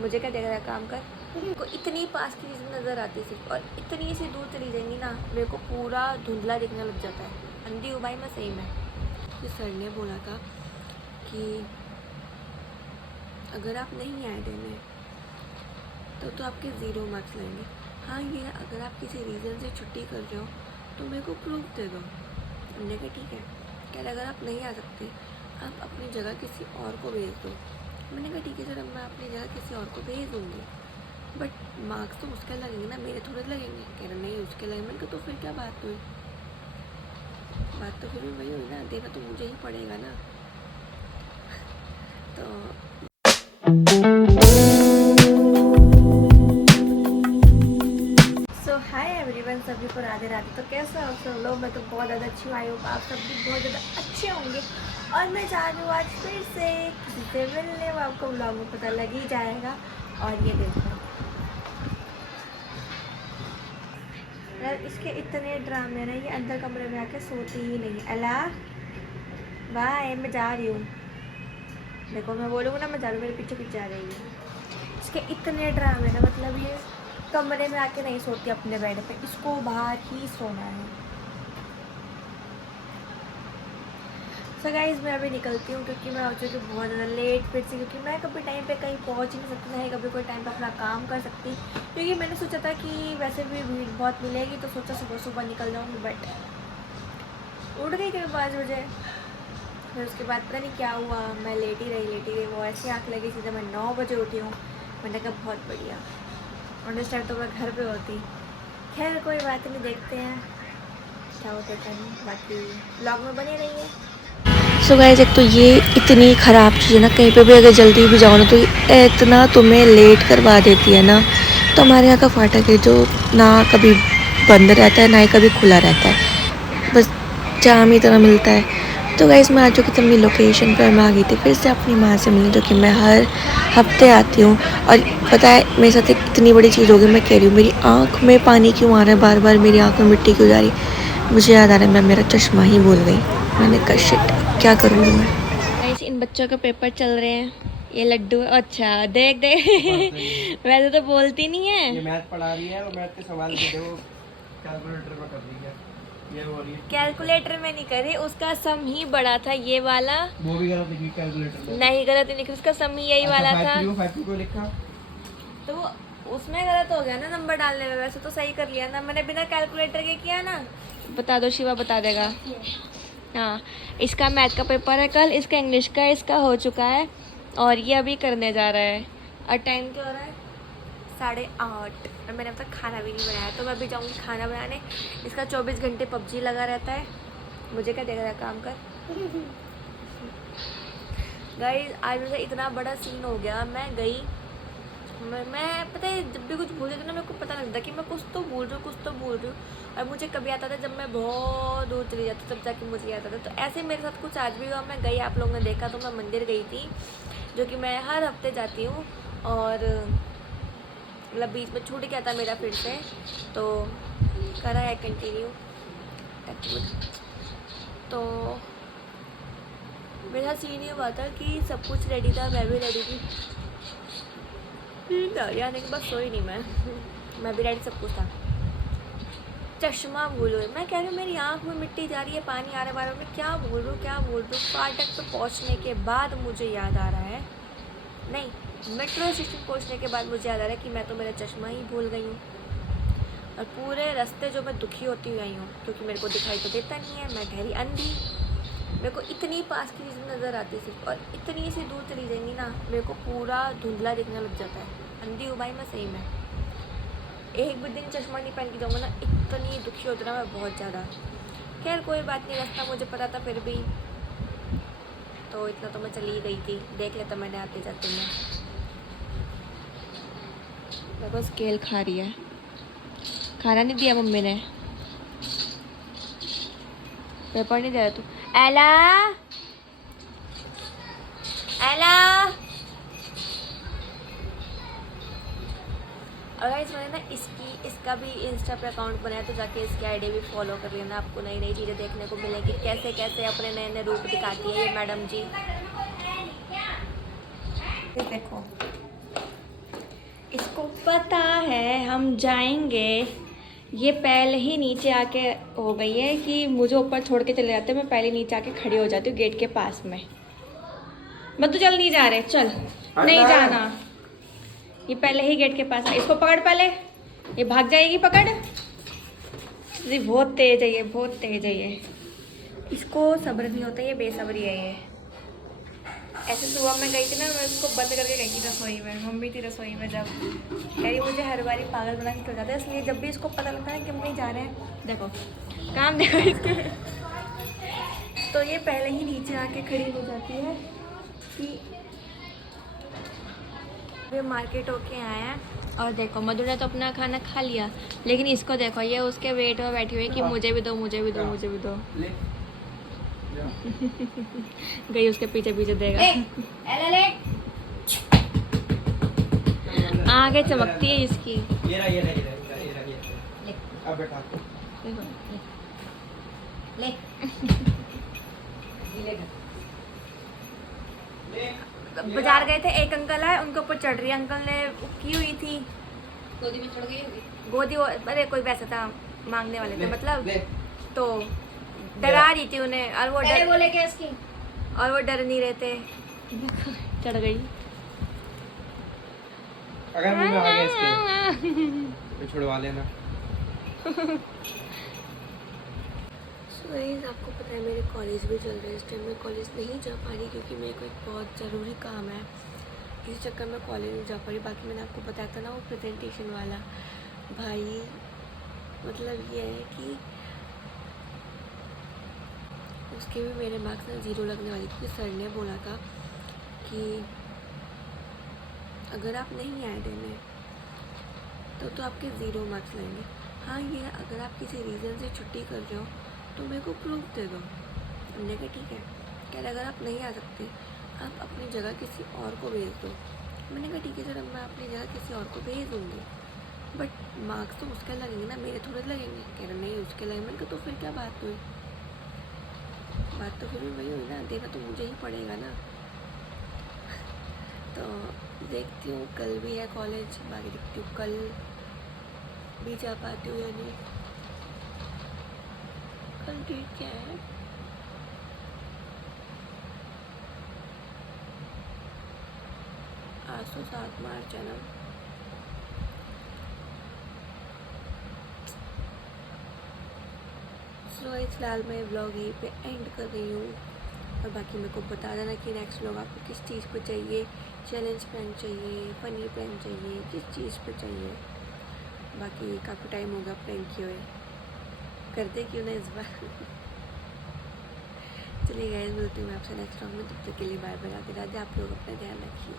मुझे क्या देख रहा है, काम कर। को इतनी पास की चीज़ नज़र आती सिर्फ, और इतनी सी दूर चली जाएंगी ना, मेरे को पूरा धुंधला दिखने लग जाता है। अंधी हूँ भाई मैं सही में। तो सर ने बोला था कि अगर आप नहीं आए डे में तो आपके 0 मार्क्स लेंगे। हाँ, ये अगर आप किसी रीज़न से छुट्टी कर रहे हो तो मेरे को प्रूफ दे दो। हमने कहा ठीक है। कह रहे अगर आप नहीं आ सकते आप अपनी जगह किसी और को भेज दो। मैंने कहा ठीक है सर, अब मैं अपनी जगह किसी और को भेज दूँगी, बट मार्क्स तो उसके लगेंगे ना, मेरे थोड़े लगेंगे। कह रहे नहीं उसके लगेंगे। मैंने कहा तो फिर क्या बात हुई? बात तो फिर भी वही हुई ना, देना तो मुझे ही पड़ेगा ना। तो हाय एवरीवन, सभी को राधे राधे। तो कैसे हो सब लोग? मैं तो बहुत ज़्यादा अच्छी आई हूँ, आप सब भी बहुत ज़्यादा अच्छे होंगे। और मैं जा रही हूँ आज फिर से किसी से मिलने, वो आपको ब्लॉग में पता लग ही जाएगा। और ये देखो यार, इसके इतने ड्रामे ना, ये अंदर कमरे में आके सोती ही नहीं। अला बाय, मैं जा रही हूँ। देखो मैं बोलूँगा ना मैं जा रही हूँ, मेरे पीछे पीछे आ रही है। इसके इतने ड्रामे ना, मतलब ये कमरे में आके नहीं सोती अपने बेड पे, इसको बाहर ही सोना है। सो गाइज़ मैं अभी निकलती हूँ क्योंकि मैं हो चुकी हूँ बहुत ज़्यादा लेट फिर से, क्योंकि मैं कभी टाइम पे कहीं पहुँच ही नहीं सकती, नहीं कभी कोई टाइम पे अपना काम कर सकती। क्योंकि मैंने सोचा था कि वैसे भी भीड़ बहुत मिलेगी तो सोचा सुबह सुबह निकल जाऊँगी, बट उठ गई कभी 5 बजे। फिर उसके बाद पता नहीं क्या हुआ, मैं लेटी रही। वो ऐसी आँख लगी सीधे मैं 9 बजे उठी हूँ। मैंने कहा बहुत बढ़िया, और इस टाइम तो मैं घर पे होती। खैर कोई बात नहीं, देखते हैं क्या होता है। बाकी ब्लॉग में बने रहिए। सो गाइस, एक तो ये इतनी ख़राब चीज़ है ना, कहीं पे भी अगर जल्दी भी जाओ ना तो ये इतना तुम्हें लेट करवा देती है ना। तो हमारे यहाँ का फाटक है जो ना कभी बंद रहता है ना ही कभी खुला रहता है, बस जाम ही तरह मिलता है। तो गाइस मैं आ चुकी थी अपनी लोकेशन पर, मैं आ गई थी फिर से अपनी माँ से मिलने, जो कि मैं हर हफ्ते आती हूँ। और पता है मेरे साथ एक इतनी बड़ी चीज़ हो गई, मैं कह रही हूँ मेरी आँख में पानी क्यों आ रहा है बार बार, मेरी आँख में मिट्टी क्यों जा रही। मुझे याद आ रहा है मैं मेरा चश्मा ही भूल गई। मैंने कहा शिट, क्या करूँगी मैं। गाइस इन बच्चों के पेपर चल रहे हैं। ये लड्डू, अच्छा देख देख वैसे तो बोलती नहीं है। ये मैथ पढ़ा रही है और मैथ के सवाल भी देखो कैलकुलेटर में कर रही है। ये हो रही है कैलकुलेटर में नहीं करे, उसका सम ही बड़ा था ये वाला। वो भी गलत लिखी कैलकुलेटर में। नहीं गलत नहीं लिखा, उसका सम ही यही वाला था। 5 को लिखा तो वो उसमें गलत हो गया ना नंबर डालने में, वैसे तो सही कर लिया ना मैंने, बिना कैलकुलेटर के किया ना। बता दो, शिवा बता देगा। हाँ, इसका मैथ का पेपर है कल, इसका इंग्लिश का इसका हो चुका है, और ये अभी करने जा रहा है। और टाइम क्या हो रहा है? 8:30। और मैंने अब तक खाना भी नहीं बनाया, तो मैं अभी जाऊँगी खाना बनाने। इसका 24 घंटे पबजी लगा रहता है। मुझे क्या देख रहा है, काम कर। गाइस आज मुझे इतना बड़ा सीन हो गया, मैं गई, मैं पता है जब भी कुछ भूल जाती हूँ ना, मेरे को पता लगता कि मैं कुछ तो भूल रही हूँ। और मुझे कभी आता था जब मैं बहुत दूर चली जाती तब जाके मुझे आता था। तो ऐसे मेरे साथ कुछ आज भी हुआ। मैं गई, आप लोगों ने देखा, तो मैं मंदिर गई थी, जो कि मैं हर हफ्ते जाती हूँ। और मतलब बीच में छूट गया था मेरा फिर से, तो करा है कंटिन्यू। तो मेरा सीन ये हुआ था कि सब कुछ रेडी था, मैं भी रेडी थी। आने के बाद सोई नहीं मैं भी रेडी, सब कुछ था। चश्मा भूल गई। मैं कह रही हूँ मेरी आँख में मिट्टी जा रही है, पानी आ रहा है बार बार, मैं क्या बोल रही हूँ। फाटक पे पहुँचने के बाद मुझे याद आ रहा है, नहीं मेट्रो स्टेशन पहुँचने के बाद मुझे याद आ रहा है कि मैं तो मेरा चश्मा ही भूल गई हूँ। और पूरे रास्ते जो मैं दुखी होती हुई आई हूँ, क्योंकि मेरे को दिखाई तो देता नहीं है, मैं ठहरी अंधी। मेरे को इतनी पास की चीज़ नज़र आती सिर्फ, और इतनी सी दूर चली जाएंगी ना, मेरे को पूरा धुंधला दिखने लग जाता है। अंधी हूँ भाई मैं सही में। एक भी दिन चश्मा नहीं पहन के जाऊँगा ना, इतनी दुखी होती ना मैं बहुत ज़्यादा। खैर कोई बात नहीं, रास्ता मुझे पता था फिर भी, तो इतना तो मैं चली ही गई थी, देख लेता मैंने आते जाते में। मैं बस केल खा रही है, खाना नहीं दिया मम्मी ने, पेपर नहीं दे रहा तू। एला एला। और गाइस मैंने ना इसका भी इंस्टा पे अकाउंट बनाया, तो जाके इसकी आईडी भी फॉलो कर लेना, आपको नई नई चीज़ें देखने को मिलेगी, कैसे कैसे अपने नए नए रूप दिखाती है ये मैडम जी। देखो इसको पता है हम जाएंगे। ये पहले ही नीचे आके हो गई है कि मुझे ऊपर छोड़ के चले जाते हैं, मैं पहले नीचे आके खड़ी हो जाती हूँ गेट के पास में। मैं तो चल नहीं जा रहे, चल नहीं जाना। ये पहले ही गेट के पास है, इसको पकड़ पहले, ये भाग जाएगी, पकड़। ये बहुत तेज है, ये बहुत तेज है, ये इसको सब्र नहीं होता, ये बेसब्री है ये। ऐसे सुबह मैं गई थी ना, मैं उसको बंद करके गई थी रसोई में, मम्मी थी रसोई में, जब कह रही मुझे हर बारी पागल बना के जाता है, इसलिए जब भी इसको पता लगता है कि हम कहीं जा रहे हैं, देखो काम देखो इसके। तो ये पहले ही नीचे आके खड़ी हो जाती है कि वे मार्केट होके आए हैं। और देखो मधु ने तो अपना खाना खा लिया, लेकिन इसको देखो, ये उसके वेट में बैठी हुई है कि मुझे भी दो, मुझे भी दो, मुझे भी दो। गई उसके पीछे पीछे देगा। आगे चमकती है इसकी। ये रहा, ये रहा, ये रहा, ये रहा, ये रहा। अब बैठा ले बाजार गए थे, एक अंकल है उनके ऊपर चढ़ रही है, अंकल ने की हुई थी गोदी में चढ़ गई होगी। गोदी, अरे कोई पैसा था मांगने वाले थे, ले, मतलब ले। तो डरा रही थी उन्हें, और वो पहले डर, बोले क्या इसकी? और वो डर नहीं रहे थे। चढ़ गई। अगर मुंह में आ गया इसके तो छुड़वा लेना। गाइस आपको पता है मेरे कॉलेज भी चल रहे हैं, इस टाइम मैं कॉलेज नहीं जा पा रही क्योंकि मेरे को एक बहुत ज़रूरी काम है, इस चक्कर में कॉलेज नहीं जा पा रही। बाकी मैंने आपको बताया था ना वो प्रेजेंटेशन वाला, भाई मतलब ये है कि उसके भी मेरे मार्क्स ना 0 लगने वाली, क्योंकि सर ने बोला था कि अगर आप नहीं आए देने तो आपके 0 मार्क्स लगेंगे। हाँ, ये अगर आप किसी रीज़न से छुट्टी कर रहे हो तो मेरे को प्रूफ दे दो। हमने कहा ठीक है, कह रहे अगर आप नहीं आ सकते आप अपनी जगह किसी और को भेज दो। मैंने कहा ठीक है सर, मैं अपनी जगह किसी और को भेज दूँगी, बट मार्क्स तो उसके लगेंगे ना, मेरे थोड़े लगेंगे। कह रहे नहीं उसके लगेंगे। मैंने कहा तो फिर क्या बात हुई? बात तो फिर भी वही हुई ना, देना तो मुझे ही पड़ेगा ना। तो देखती हूँ, कल भी है कॉलेज, बाकी देखती हूँ कल भी जा पाती हूँ या नहीं। कल डेट क्या है? आज तो 7 मार्च है ना। सो फिलहाल मैं व्लॉग यहीं पे एंड कर रही हूँ, और बाकी मेरे को बता देना कि नेक्स्ट व्लॉग आपको किस चीज़ पे चाहिए, चैलेंज प्लान चाहिए, फनी प्लान चाहिए, किस चीज़ पे चाहिए। बाकी काफ़ी टाइम हो गया प्रैंक किए हुए, करते क्यों ना इस बार। चलिए गाइस, मिलती हूँ मैं आपसे नेक्स्ट व्लॉग में, तब तक के लिए बाय बाय, राधे राधे। आप लोग अपना ध्यान रखिए।